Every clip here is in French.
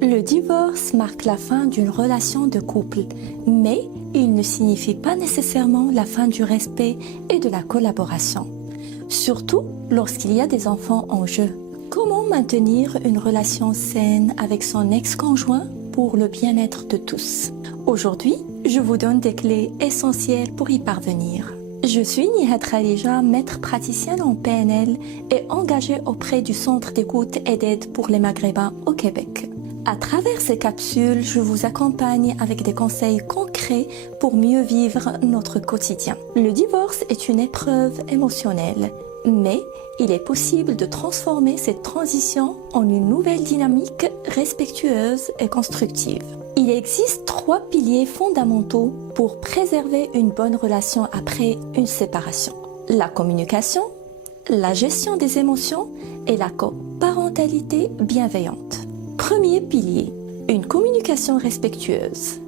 Le divorce marque la fin d'une relation de couple, mais il ne signifie pas nécessairement la fin du respect et de la collaboration. Surtout lorsqu'il y a des enfants en jeu. Comment maintenir une relation saine avec son ex-conjoint pour le bien-être de tous? Aujourd'hui, je vous donne des clés essentielles pour y parvenir. Je suis Nihat Khadija, maître praticienne en PNL et engagée auprès du Centre d'écoute et d'aide pour les Maghrébins au Québec. À travers ces capsules, je vous accompagne avec des conseils concrets pour mieux vivre notre quotidien. Le divorce est une épreuve émotionnelle, mais il est possible de transformer cette transition en une nouvelle dynamique respectueuse et constructive. Il existe 3 piliers fondamentaux pour préserver une bonne relation après une séparation. La communication, la gestion des émotions et la coparentalité bienveillante. Premier pilier, une communication respectueuse.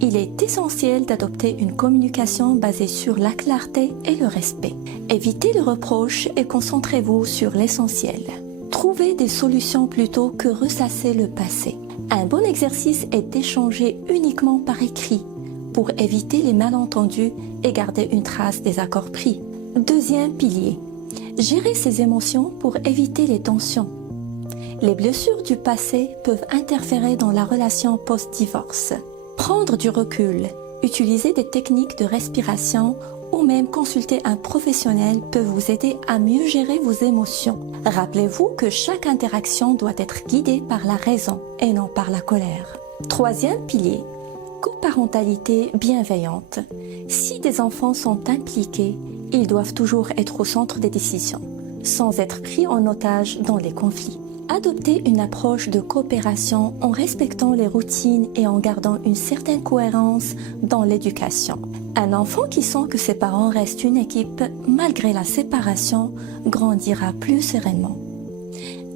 Il est essentiel d'adopter une communication basée sur la clarté et le respect. Évitez le reproche et concentrez-vous sur l'essentiel. Trouvez des solutions plutôt que ressasser le passé. Un bon exercice est d'échanger uniquement par écrit pour éviter les malentendus et garder une trace des accords pris. Deuxième pilier, gérer ses émotions pour éviter les tensions. Les blessures du passé peuvent interférer dans la relation post-divorce. Prendre du recul, utiliser des techniques de respiration ou même consulter un professionnel peut vous aider à mieux gérer vos émotions. Rappelez-vous que chaque interaction doit être guidée par la raison et non par la colère. Troisième pilier, coparentalité bienveillante. Si des enfants sont impliqués, ils doivent toujours être au centre des décisions, sans être pris en otage dans les conflits. Adoptez une approche de coopération en respectant les routines et en gardant une certaine cohérence dans l'éducation. Un enfant qui sent que ses parents restent une équipe malgré la séparation grandira plus sereinement.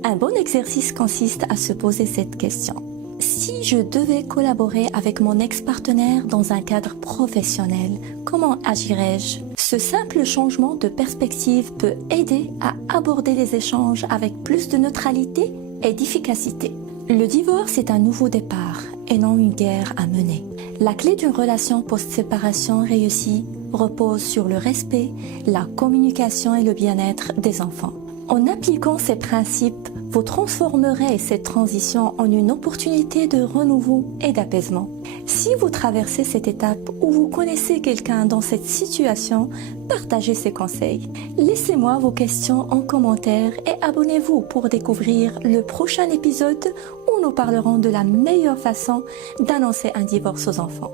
Un bon exercice consiste à se poser cette question. Si je devais collaborer avec mon ex-partenaire dans un cadre professionnel, comment agirais-je? Ce simple changement de perspective peut aider à aborder les échanges avec plus de neutralité et d'efficacité. Le divorce est un nouveau départ et non une guerre à mener. La clé d'une relation post-séparation réussie repose sur le respect, la communication et le bien-être des enfants. En appliquant ces principes, vous transformerez cette transition en une opportunité de renouveau et d'apaisement. Si vous traversez cette étape ou vous connaissez quelqu'un dans cette situation, partagez ces conseils. Laissez-moi vos questions en commentaire et abonnez-vous pour découvrir le prochain épisode où nous parlerons de la meilleure façon d'annoncer un divorce aux enfants.